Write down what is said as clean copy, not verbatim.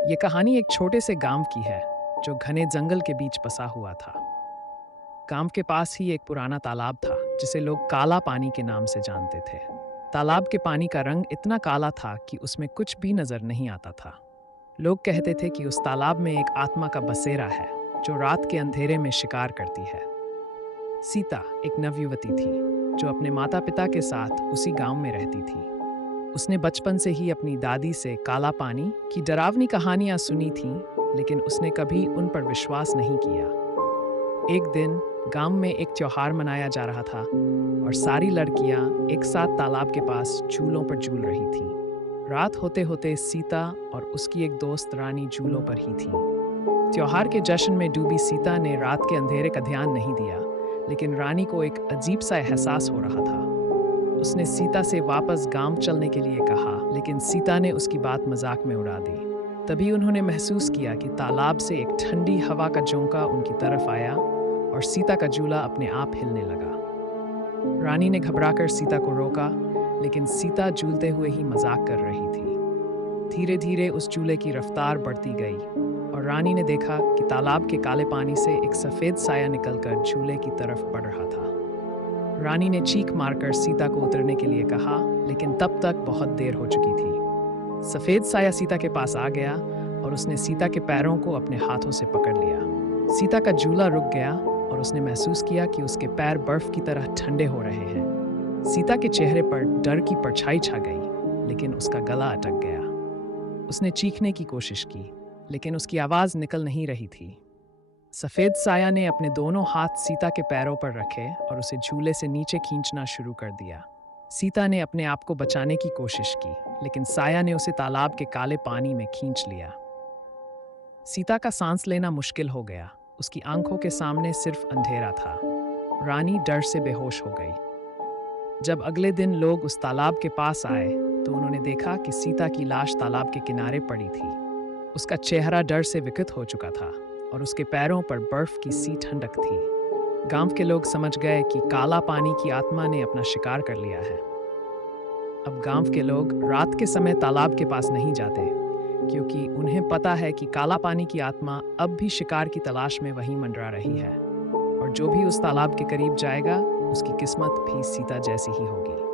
ये कहानी एक छोटे से गांव की है जो घने जंगल के बीच बसा हुआ था। गांव के पास ही एक पुराना तालाब था जिसे लोग काला पानी के नाम से जानते थे। तालाब के पानी का रंग इतना काला था कि उसमें कुछ भी नजर नहीं आता था। लोग कहते थे कि उस तालाब में एक आत्मा का बसेरा है जो रात के अंधेरे में शिकार करती है। सीता एक नवयुवती थी जो अपने माता पिता के साथ उसी गांव में रहती थी। उसने बचपन से ही अपनी दादी से काला पानी की डरावनी कहानियां सुनी थीं, लेकिन उसने कभी उन पर विश्वास नहीं किया। एक दिन गांव में एक त्योहार मनाया जा रहा था और सारी लड़कियां एक साथ तालाब के पास झूलों पर झूल रही थीं। रात होते होते सीता और उसकी एक दोस्त रानी झूलों पर ही थीं। त्योहार के जश्न में डूबी सीता ने रात के अंधेरे का ध्यान नहीं दिया, लेकिन रानी को एक अजीब सा एहसास हो रहा था। उसने सीता से वापस गांव चलने के लिए कहा, लेकिन सीता ने उसकी बात मजाक में उड़ा दी। तभी उन्होंने महसूस किया कि तालाब से एक ठंडी हवा का झोंका उनकी तरफ आया और सीता का झूला अपने आप हिलने लगा। रानी ने घबराकर सीता को रोका, लेकिन सीता झूलते हुए ही मजाक कर रही थी। धीरे धीरे उस झूले की रफ्तार बढ़ती गई और रानी ने देखा कि तालाब के काले पानी से एक सफेद साया निकलकर झूले की तरफ बढ़ रहा था। रानी ने चीख मारकर सीता को उतरने के लिए कहा, लेकिन तब तक बहुत देर हो चुकी थी। सफेद साया सीता के पास आ गया और उसने सीता के पैरों को अपने हाथों से पकड़ लिया। सीता का झूला रुक गया और उसने महसूस किया कि उसके पैर बर्फ की तरह ठंडे हो रहे हैं। सीता के चेहरे पर डर की परछाई छा गई, लेकिन उसका गला अटक गया। उसने चीखने की कोशिश की, लेकिन उसकी आवाज निकल नहीं रही थी। सफेद साया ने अपने दोनों हाथ सीता के पैरों पर रखे और उसे झूले से नीचे खींचना शुरू कर दिया। सीता ने अपने आप को बचाने की कोशिश की, लेकिन साया ने उसे तालाब के काले पानी में खींच लिया। सीता का सांस लेना मुश्किल हो गया। उसकी आंखों के सामने सिर्फ अंधेरा था। रानी डर से बेहोश हो गई। जब अगले दिन लोग उस तालाब के पास आए तो उन्होंने देखा कि सीता की लाश तालाब के किनारे पड़ी थी। उसका चेहरा डर से विकृत हो चुका था और उसके पैरों पर बर्फ की सी ठंडक थी। गांव के लोग समझ गए कि काला पानी की आत्मा ने अपना शिकार कर लिया है। अब गांव के लोग रात के समय तालाब के पास नहीं जाते, क्योंकि उन्हें पता है कि काला पानी की आत्मा अब भी शिकार की तलाश में वहीं मंडरा रही है और जो भी उस तालाब के करीब जाएगा उसकी किस्मत भी सीता जैसी ही होगी।